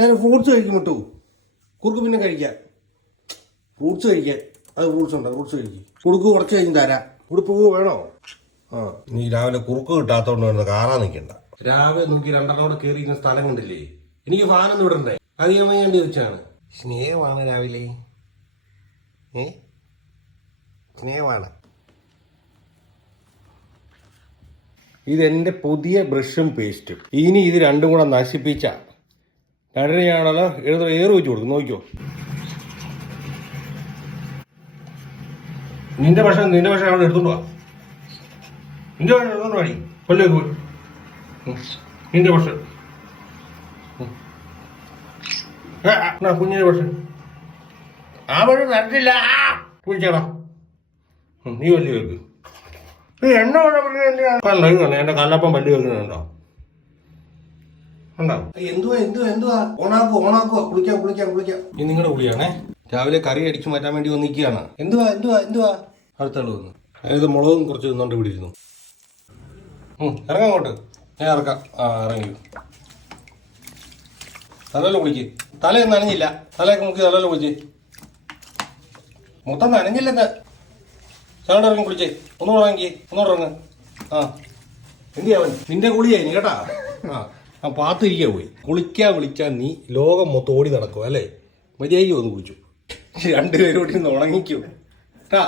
ഞാൻ ഫ്രൂട്ട്സ് കഴിക്കും വിട്ടു. കുറുക്ക് പിന്നെ കഴിക്കാം. ഫ്രൂട്ട്സ് കഴിക്കാൻ അത് ഫ്രൂട്ട്സ് ഉണ്ട്, ഫ്രൂട്ട്സ് കഴിക്കും. കുറുക്ക് കുറച്ച് കഴിഞ്ഞ് തരാം. ഉടുപ്പ് വേണോ? ആ നീ രാവിലെ കുറുക്ക് കിട്ടാത്തോണ്ട് വരുന്ന കാറാ നിൽക്കണ്ട. രാവിലെ നോക്കി രണ്ടെണ്ണോട് കയറിയിരുന്ന സ്ഥലം കണ്ടില്ലേ? എനിക്ക് ഫാനൊന്നും ഇടണ്ടേ, അധികം വേണ്ടി വെച്ചാണ്. സ്നേഹമാണ് രാവിലെ, സ്നേഹമാണ്. ഇതെന്റെ പുതിയ ബ്രഷും പേസ്റ്റും. ഇനി ഇത് രണ്ടും കൂടെ നശിപ്പിച്ച രണ്ടിനെയാണല്ലോ ഏറ് വെച്ച് കൊടുക്കും. നോക്കിയോ, നിന്റെ പക്ഷെ അവിടെ എടുത്തോണ്ട് വാ. നിന്റെ പക്ഷെ എടുത്തോണ്ട് വാടി, കൊല്ലേക്ക് പോയി. നിന്റെ പക്ഷെ കുഞ്ഞിന്റെ പക്ഷെ ആ പക്ഷെ നടത്തില്ല. കുഴിച്ചേടാ, നീ വലിയ വെക്ക്. എണ്ണ എന്റെ കല്ലപ്പം വലിയ വെക്കുന്നുണ്ടോ? ഉണ്ടാവും. എന്തുവാ ഓണാക്കുവാ. കുളിക്കാം. ഈ നിങ്ങളുടെ കുളിയാണേ. രാവിലെ കറി അടിച്ചു മാറ്റാൻ വേണ്ടി വന്നിരിക്കുകയാണ്. എന്തുവാ അടുത്താള് വന്നു. അതായത് മുളകും കുറച്ച് തിന്നോണ്ട് പിടിയിരുന്നു. ഇറങ്ങാം അങ്ങോട്ട്. ഞാൻ ഇറക്കാം. ഇറങ്ങി. തലയിൽ കുളിക്ക്. തലയൊന്നും നനഞ്ഞില്ല. തലയൊക്കെ മുക്കി തലയിൽ കുളിച്ച്. മൊത്തം നനഞ്ഞില്ലെന്ന്. ചേട്ടൻ ഇറങ്ങി കുളിച്ചേ. ഒന്നുകൂടെ ഇറങ്ങ്. എന്ത് ചെയ്യാവൻ നിന്റെ കുളിയായി കേട്ടാ. പാത്തിരിക്കാ പോയി. കുളിക്കാൻ വിളിച്ചാൽ നീ ലോകം മൊത്തം ഓടി നടക്കും അല്ലേ? മര്യാദയ്ക്ക് വന്ന് കുളിച്ചു. രണ്ടുപേരും കൂടി ഉണങ്ങിക്കോ കേട്ടാ.